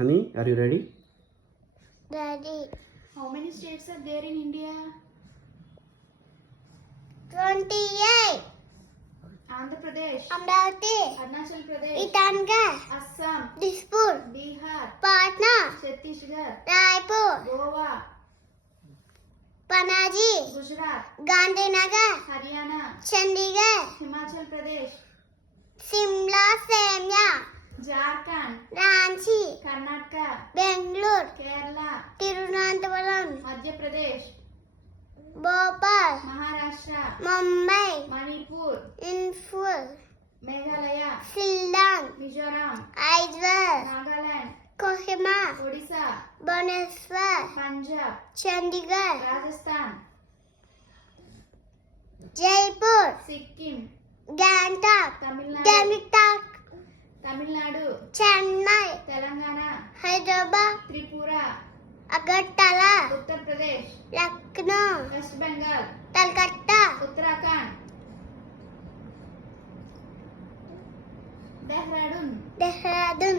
Honey, are you ready? Ready. How many states are there in India? 28. Andhra Pradesh, Amravati. Arunachal Pradesh, Itanga. Assam, Dispur. Bihar, Patna. Chhattisgarh, Raipur. Goa, Panaji. Gujarat, Gandhinagar. Haryana, Chandigarh. Himachal Pradesh, Simla. Semya. Jharkhand, Ranchi. Karnataka, Bangalore. Kerala, Tirunanthapuram. Madhya Pradesh, Bhopal. Maharashtra, Mumbai. Manipur, Infur. Meghalaya, Shillong. Mizoram, Aizawl. Nagaland, Kohima. Odisha, Bhubaneswar. Punjab, Chandigarh. Rajasthan, Jaipur. Sikkim, Gangtok. Tamil Nadu, Gangtok. Tamil Nadu, Chennai. Telangana, Hyderabad. Tripura, Agartala. Uttar Pradesh, Lucknow. West Bengal, Kolkata. Uttarakhand, Dehradun, Dehradun.